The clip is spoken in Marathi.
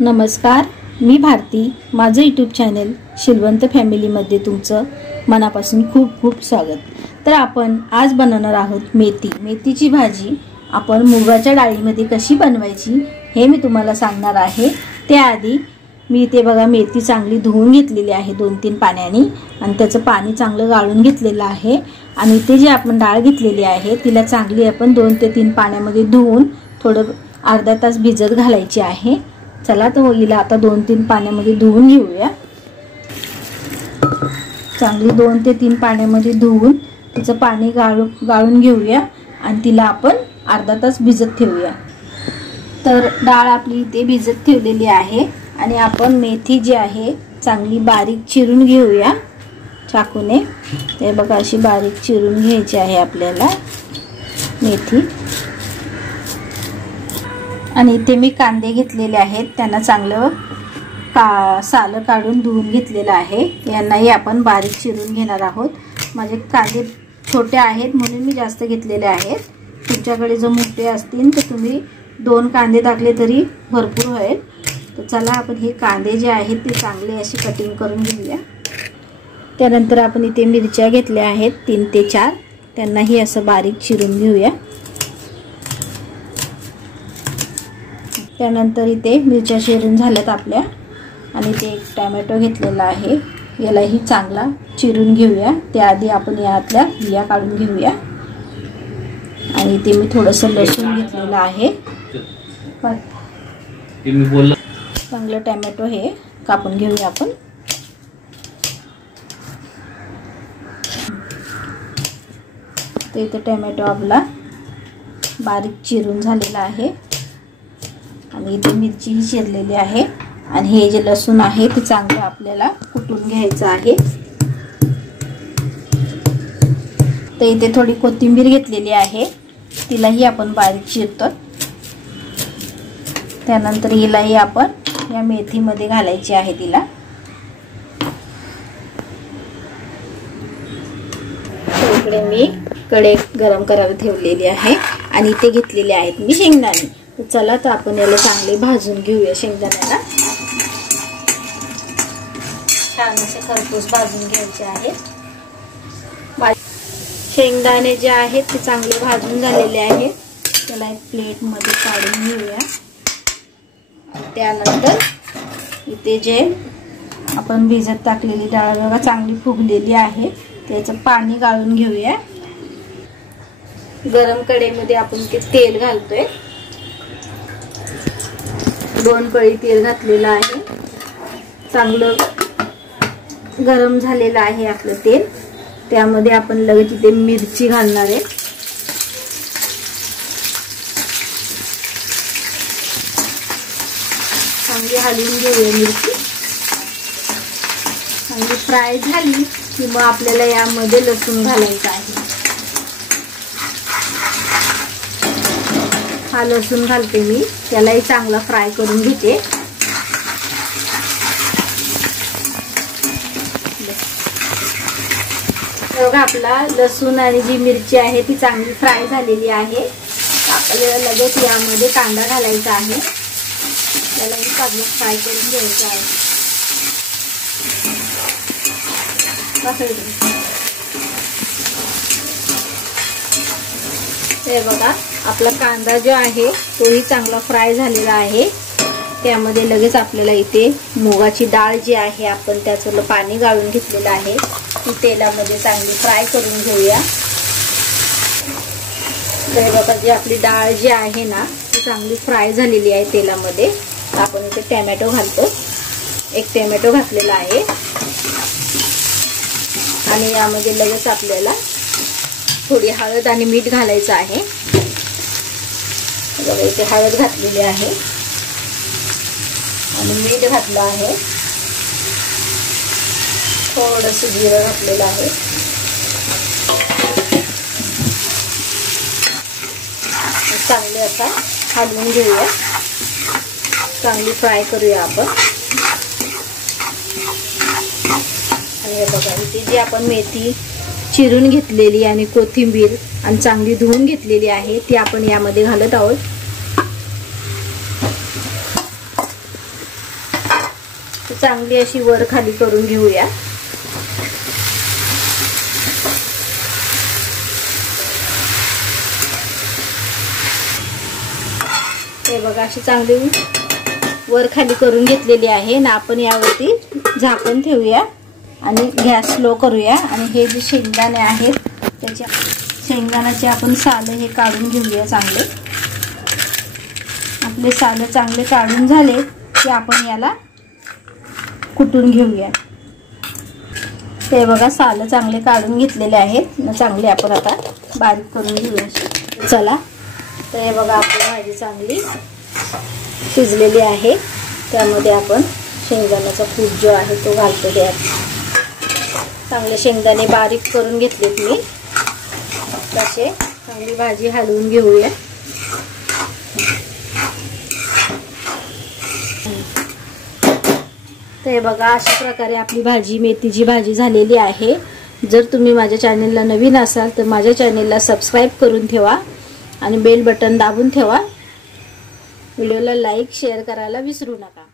नमस्कार, मी भारती. माझं यूट्यूब चॅनल शिलवंत फॅमिलीमध्ये तुमचं मनापासून खूप खूप स्वागत. तर आपण आज बनवणार आहोत मेथीची भाजी. आपण मुगाच्या डाळीमध्ये कशी बनवायची हे मी तुम्हाला सांगणार आहे. त्याआधी मी इथे बघा मेथी चांगली धुवून घेतलेली आहे 2-3 पाण्याने आणि त्याचं पाणी चांगलं गाळून घेतलेलं आहे. आणि ते जे आपण डाळ घेतलेली आहे तिला चांगली आपण 2 ते 3 पाण्यामध्ये धुवून थोडं अर्धा तास भिजत घालायची आहे. चला तर हिला आता 2-3 पाण्यामध्ये धुवून घेऊया. चांगली 2 ते 3 पाण्यामध्ये धुवून तिचं पाणी गाळून घेऊया आणि तिला आपण अर्धा तास भिजत ठेवूया. तर डाळ आपली इथे भिजत ठेवलेली आहे आणि आपण मेथी जी आहे चांगली बारीक चिरून घेऊया चाकूने. ते बघा अशी बारीक चिरून घ्यायची आहे आपल्याला मेथी. आणि इथे मी कांदे घेतलेले आहेत, त्यांना चांगलं सालं काढून धुवून घेतलेलं आहे. यांनाही आपण बारीक चिरून घेणार आहोत. माझे कांदे छोटे आहेत म्हणून मी जास्त घेतलेले आहेत. तुमच्याकडे जर मोठे असतील तर तुम्ही 2 कांदे टाकले तरी भरपूर होईल. तर चला आपण हे कांदे जे आहेत ते चांगले अशी कटिंग करून घेऊया. त्यानंतर आपण इथे मिरच्या घेतल्या आहेत 3 ते 4, त्यांनाही असं बारीक चिरून घेऊया. त्यानंतर इथे मिरच्या चिरून झाल्यात आपल्या. आणि इथे एक टोमॅटो घेतलेला आहे, यालाही चांगला चिरून घेऊया. त्याआधी आपण यातल्या बिया काढून घेऊया. आणि इथे मी थोडंसं लसूण घेतलेलं आहे. चांगलं टोमॅटो हे कापून घेऊया आपण. तर इथे टोमॅटो आपला बारीक चिरून झालेला आहे. आणि इथे मिरची ही चिरलेली आहे. आणि हे जे लसूण आहे ते चांगलं आपल्याला कुटून घ्यायचं आहे. तर इथे थोडी कोथिंबीर घेतलेली आहे, तिलाही आपण बारीक चिरतो. त्यानंतर हिलाही आपण या मेथीमध्ये घालायची आहे तिला. तर इकडे मी कढई गरम करायला ठेवलेली आहे आणि इथे घेतलेले आहेत मी शेंगदाणे. चला तर आपण याला चांगले भाजून घेऊया. शेंगदाण्याला छान असे खरपूस भाजून घ्यायचे आहेत. शेंगदाणे जे आहेत ते चांगले भाजून झालेले आहेत. त्याला एक प्लेट मध्ये काढून घेऊया. त्यानंतर इथे जे आपण भिजत टाकलेली डाळ बघा चांगली फुगलेली आहे, त्याचं पाणी गाळून घेऊया. गरम कढईमध्ये आपण ते तेल घालतोय. 2 पळी तेल घातलेलं आहे. चांगलं गरम झालेलं आहे आपलं तेल. त्यामध्ये आपण लगेच इथे मिरची घालणार आहे. चांगली हलवून घेऊया मिरची. चांगली फ्राय झाली की मग आपल्याला यामध्ये लसूण घालायचं आहे. हा लसूण घालते मी, त्यालाही चांगला फ्राय करून घेते. बघा आपला लसूण आणि जी मिरची आहे ती चांगली फ्राय झालेली आहे. आपल्याला लगेच यामध्ये कांदा घालायचा आहे, त्यालाही चांगलं फ्राय करून घ्यायचं आहे. हे बघा आपला कांदा जो आहे तोही चांगला फ्राय झालेला आहे. त्यामध्ये लगेच आपल्याला इथे मुगाची डाळ जी आहे आपण त्याचं पाणी गाळून घेतलेलं आहे ती तेलामध्ये चांगली फ्राय करून घेऊया. तर बघा जी आपली डाळ जी आहे ना ती चांगली फ्राय झालेली आहे तेलामध्ये. आपण इथे टोमॅटो घालतो. एक टोमॅटो घातलेला आहे. आणि यामध्ये लगेच आपल्याला थोडी हळद आणि मीठ घालायचं आहे. बघा इथे हळद घातलेली आहे आणि मीठ घातलं आहे. थोडंसं जिरं घातलेलं आहे. चांगले आता हलवून घेऊया. चांगली फ्राय करूया आपण. आणि हे बघा इथे जी आपण मेथी चिरून घेतलेली आणि कोथिंबीर आणि चांगली धुवून घेतलेली आहे ती आपण यामध्ये घालत आहोत. चांगली अशी वर खाली करून घेऊया। हे बघा अशी चांगली वर खाली करून घेतलेली आहे ना। आपण यावरती झाकण ठेवूया आणि गॅस स्लो करूया। आणि हे जे शेंगदाणे आहेत त्याच्या शेंगदाण्याचे आपण साल हे काढून घेऊया चांगले। आपले साल चांगले काढून झाले की आपण याला कुटून घेऊया। ते बघा साल चांगले काढून घेतलेले आहेत ना, चांगले आपण आता बारीक करून घेऊया। चला तर हे बघा आपली भाजी चांगली शिजलेली आहे। त्यामध्ये आपण शेंगदाण्याचा कूट जो आहे तो घालतो त्यात। चांगले शेंगदाणे बारीक करून घेतलेत मी। तसे चांगली भाजी हलवून घेऊया। ते बघा अशा प्रकारे आपली भाजी मेथीची भाजी झालेली आहे। जर तुम्ही माझ्या चॅनलला नवीन असाल तर माझ्या चॅनलला सबस्क्राइब करून ठेवा आणि बेल बटन दाबून ठेवा। व्हिडिओला लाईक शेअर करायला विसरू नका।